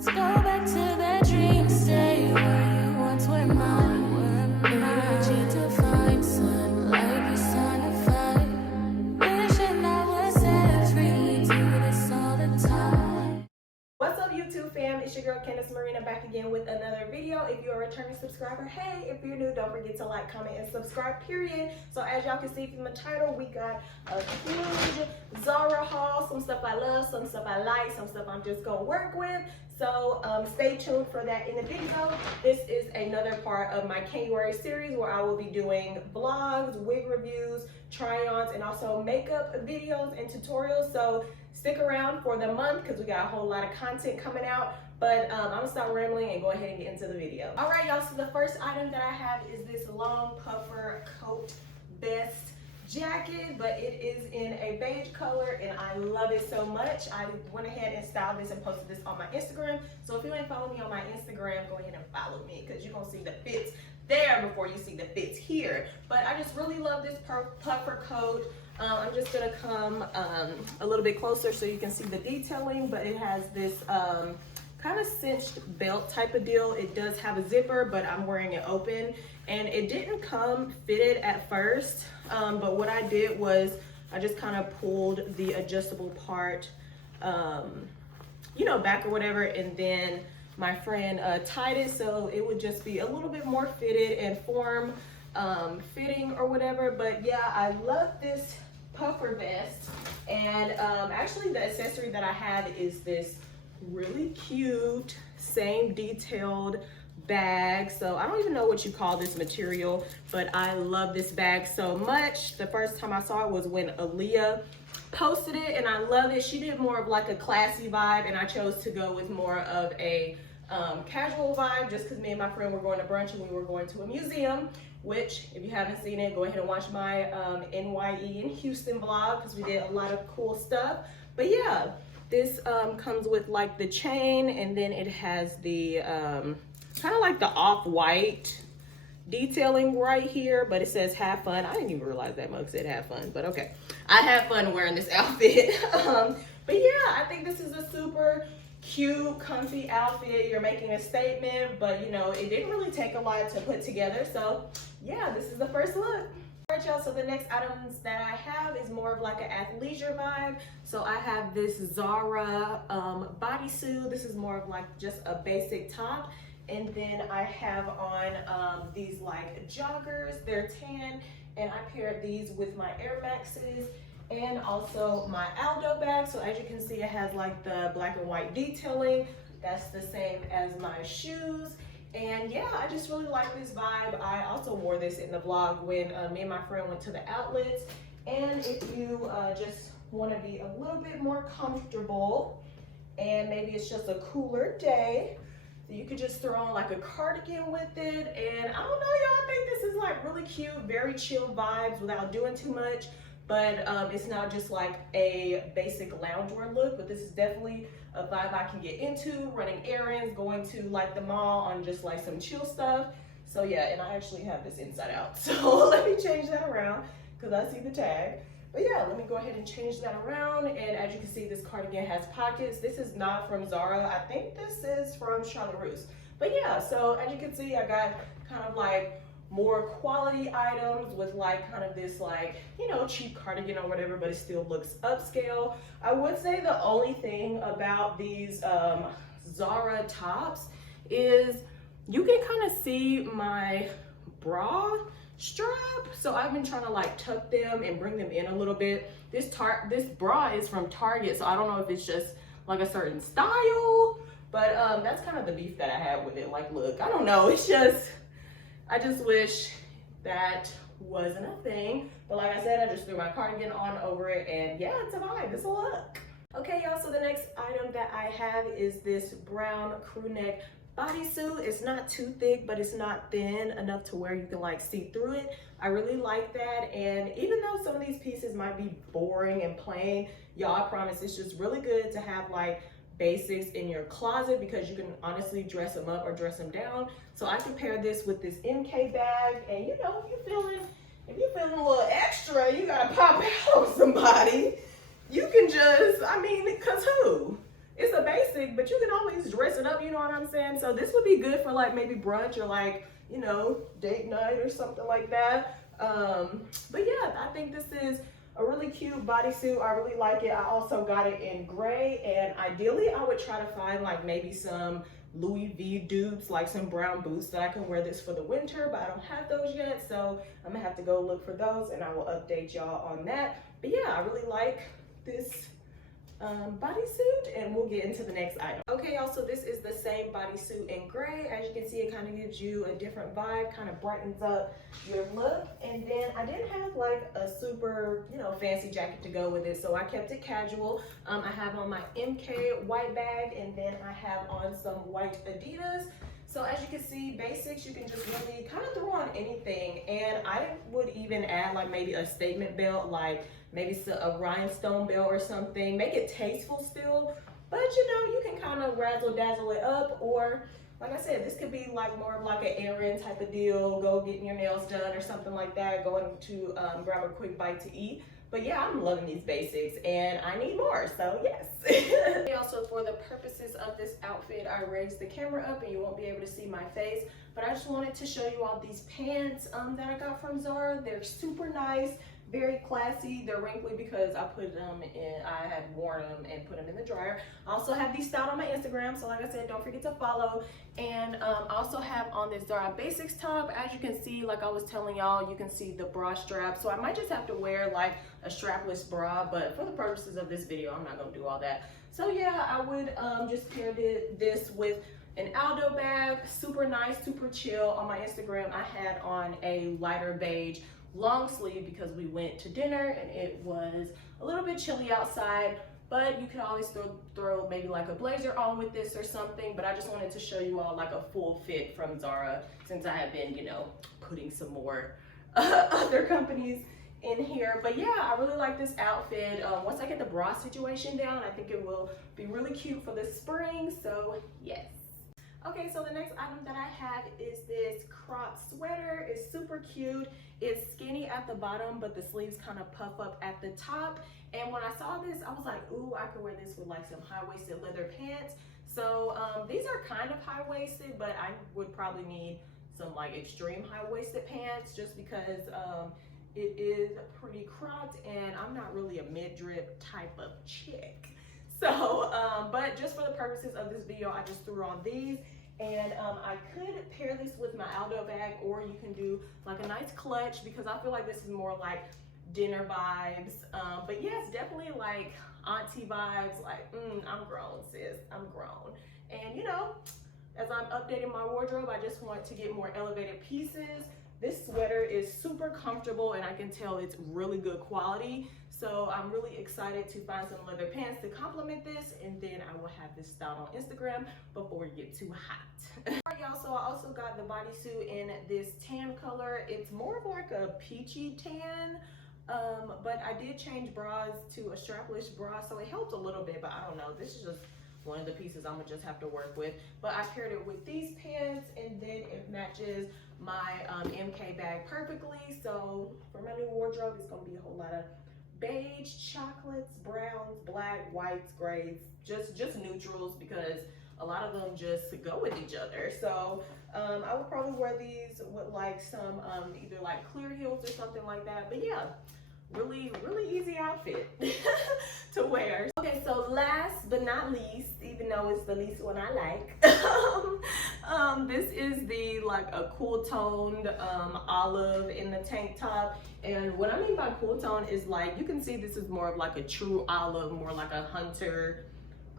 Let's go back to that dream state where you once were mine. Energy to find sunlight personified. Wishing I was set free to this all the time. What's up, YouTube fam? It's your girl Candace Marina back again with another video. If you're a returning subscriber, hey, if you're new, don't forget to like, comment, and subscribe, period. So as y'all can see from the title, we got a huge Zara haul, some stuff I love, some stuff I like, some stuff I'm just gonna work with. So stay tuned for that in the video. This is another part of my January series where I will be doing vlogs, wig reviews, try-ons, and also makeup videos and tutorials. So stick around for the month because we got a whole lot of content coming out. But I'm gonna stop rambling and go ahead and get into the video. All right, y'all, so the first item that I have is this long puffer coat vest jacket, but it is in a beige color and I love it so much. I went ahead and styled this and posted this on my Instagram. So if you ain't following me on my Instagram, go ahead and follow me because you're gonna see the fits there before you see the fits here. But I just really love this puffer coat. I'm just gonna come a little bit closer so you can see the detailing, but it has this kind of cinched belt type of deal. It does have a zipper, but I'm wearing it open, and it didn't come fitted at first, but what I did was I just kind of pulled the adjustable part, you know, back or whatever, and then my friend tied it so it would just be a little bit more fitted and form fitting or whatever. But yeah, I love this puffer vest, and actually the accessory that I have is this really cute, same detailed bag. So I don't even know what you call this material, but I love this bag so much. The first time I saw it was when Aaliyah posted it, and I love it. She did more of like a classy vibe, and I chose to go with more of a casual vibe just because me and my friend were going to brunch and we were going to a museum, which if you haven't seen it, go ahead and watch my NYE in Houston vlog because we did a lot of cool stuff. But yeah, this comes with like the chain, and then it has the kind of like the off-white detailing right here, but it says have fun. I didn't even realize that mug said have fun, but okay. I had fun wearing this outfit. But yeah, I think this is a super cute, comfy outfit. You're making a statement, but you know, it didn't really take a lot to put together. So yeah, this is the first look. All right, y'all, so the next items that I have is more of like an athleisure vibe. So I have this Zara bodysuit. This is more of like just a basic top. And then I have on these like joggers. They're tan, and I paired these with my Air Maxes and also my Aldo bag. So as you can see, it has like the black and white detailing. That's the same as my shoes. And yeah, I just really like this vibe. I also wore this in the vlog when me and my friend went to the outlets. And if you just want to be a little bit more comfortable and maybe it's just a cooler day, so you could just throw on like a cardigan with it. And I don't know, y'all, I think this is like really cute, very chill vibes without doing too much. But it's not just like a basic loungewear look, but this is definitely a vibe I can get into, running errands, going to like the mall on just like some chill stuff. So yeah, and I actually have this inside out. So let me change that around because I see the tag. But yeah, let me go ahead and change that around. And as you can see, this cardigan has pockets. This is not from Zara. I think this is from Charlotte Russe. But yeah, so as you can see, I got kind of like more quality items with like kind of this like, you know, cheap cardigan or whatever, but it still looks upscale. I would say the only thing about these Zara tops is you can kind of see my bra strap. So I've been trying to like tuck them and bring them in a little bit. This bra is from Target, so I don't know if it's just like a certain style, but that's kind of the beef that I have with it. Like, look, I don't know, it's just, I just wish that wasn't a thing. But like I said, I just threw my cardigan on over it, and yeah, it's a vibe, it's a look. Okay, y'all, so the next item that I have is this brown crew neck bodysuit. It's not too thick, but it's not thin enough to where you can like see through it. I really like that, and even though some of these pieces might be boring and plain, y'all, I promise it's just really good to have like basics in your closet because you can honestly dress them up or dress them down. So I can pair this with this MK bag, and you know, if you're feeling a little extra, you gotta pop out on somebody, you can just, I mean, cause who? it's a basic, but you can always dress it up, you know what I'm saying? So this would be good for like maybe brunch or like, you know, date night or something like that. But yeah, I think this is a really cute bodysuit. I really like it. I also got it in gray, and ideally I would try to find like maybe some Louis V dupes, like some brown boots that I can wear this for the winter, but I don't have those yet, so I'm gonna have to go look for those, and I will update y'all on that. But yeah, I really like this bodysuit, and we'll get into the next item. Okay, y'all, so this is the same bodysuit in gray. As you can see, it kind of gives you a different vibe, kind of brightens up your look. And then I didn't have like a super, you know, fancy jacket to go with it, so I kept it casual. I have on my MK white bag, and then I have on some white Adidas. So as you can see, basics, you can just really kind of throw on anything. And I would even add like maybe a statement belt, like maybe a rhinestone belt or something. Make it tasteful still, but you know, you can kind of razzle dazzle it up. Or like I said, this could be like more of like an errand type of deal, go getting your nails done or something like that, going to grab a quick bite to eat. But yeah, I'm loving these basics and I need more, so yes. Also, for the purposes of this outfit, I raised the camera up and you won't be able to see my face, but I just wanted to show you all these pants that I got from Zara. They're super nice, very classy. They're wrinkly because I put them in, I had worn them and put them in the dryer. I also have these styled on my Instagram, so like I said, don't forget to follow. And I also have on this Zara Basics top. As you can see, like I was telling y'all, you can see the bra strap, so I might just have to wear like a strapless bra, but for the purposes of this video, I'm not gonna do all that. So yeah, I would just pair this with an Aldo bag, super nice, super chill. On my Instagram, I had on a lighter beige long sleeve because we went to dinner and it was a little bit chilly outside, but you can always throw maybe like a blazer on with this or something. But I just wanted to show you all like a full fit from Zara, since I have been, you know, putting some more other companies in here. But yeah, I really like this outfit. Once I get the bra situation down, I think it will be really cute for the spring, so yes. Okay, so the next item that I have is this crop sweater. It's super cute. It's skinny at the bottom, but the sleeves kind of puff up at the top. And when I saw this, I was like, ooh, I could wear this with like some high-waisted leather pants. So these are kind of high-waisted, but I would probably need some like extreme high-waisted pants just because it is pretty cropped and I'm not really a mid-drip type of chick. So, but just for the purposes of this video, I just threw on these. And I could pair this with my Aldo bag, or you can do like a nice clutch, because I feel like this is more like dinner vibes. But yes, definitely like auntie vibes, like, I'm grown, sis, I'm grown. And you know, as I'm updating my wardrobe, I just want to get more elevated pieces. This sweater is super comfortable and I can tell it's really good quality. So I'm really excited to find some leather pants to complement this, and then I will have this styled on Instagram before it gets too hot. Alright, y'all, so I also got the bodysuit in this tan color. It's more of like a peachy tan, but I did change bras to a strapless bra, so it helped a little bit, but I don't know. This is just one of the pieces I'm gonna just have to work with. But I paired it with these pants, and then it matches my MK bag perfectly. So for my new wardrobe, it's gonna be a whole lot of beige, chocolates, browns, black, whites, grays, just neutrals, because a lot of them just go with each other. So I would probably wear these with like some either like clear heels or something like that. But yeah, really easy outfit to wear. Okay, so last but not least, even though it's the least one I like, this is the like a cool toned olive in the tank top. And what I mean by cool tone is, like, you can see this is more of like a true olive, more like a hunter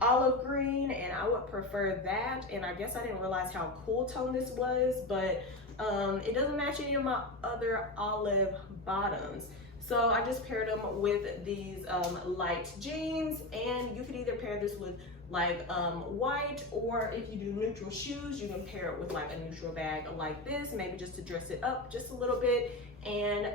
olive green, and I would prefer that. And I guess I didn't realize how cool tone this was, but it doesn't match any of my other olive bottoms. So I just paired them with these light jeans, and you could either pair this with like white, or if you do neutral shoes, you can pair it with like a neutral bag like this, maybe just to dress it up just a little bit. And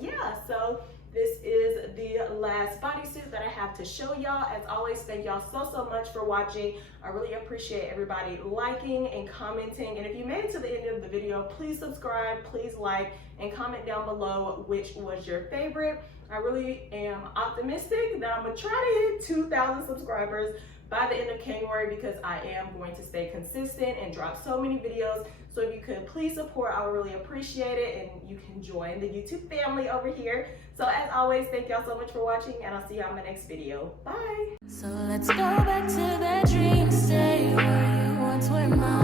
yeah, so this is the last bodysuit that I have to show y'all. As always, thank y'all so much for watching. I really appreciate everybody liking and commenting. And if you made it to the end of the video, please subscribe, please like, and comment down below which was your favorite. I really am optimistic that I'm gonna try to hit 2,000 subscribers by the end of January, because I am going to stay consistent and drop so many videos. So if you could please support, I would really appreciate it, and you can join the YouTube family over here. So as always, thank y'all so much for watching, and I'll see y'all in my next video. Bye. So let's go back to that dream state where you once were mine.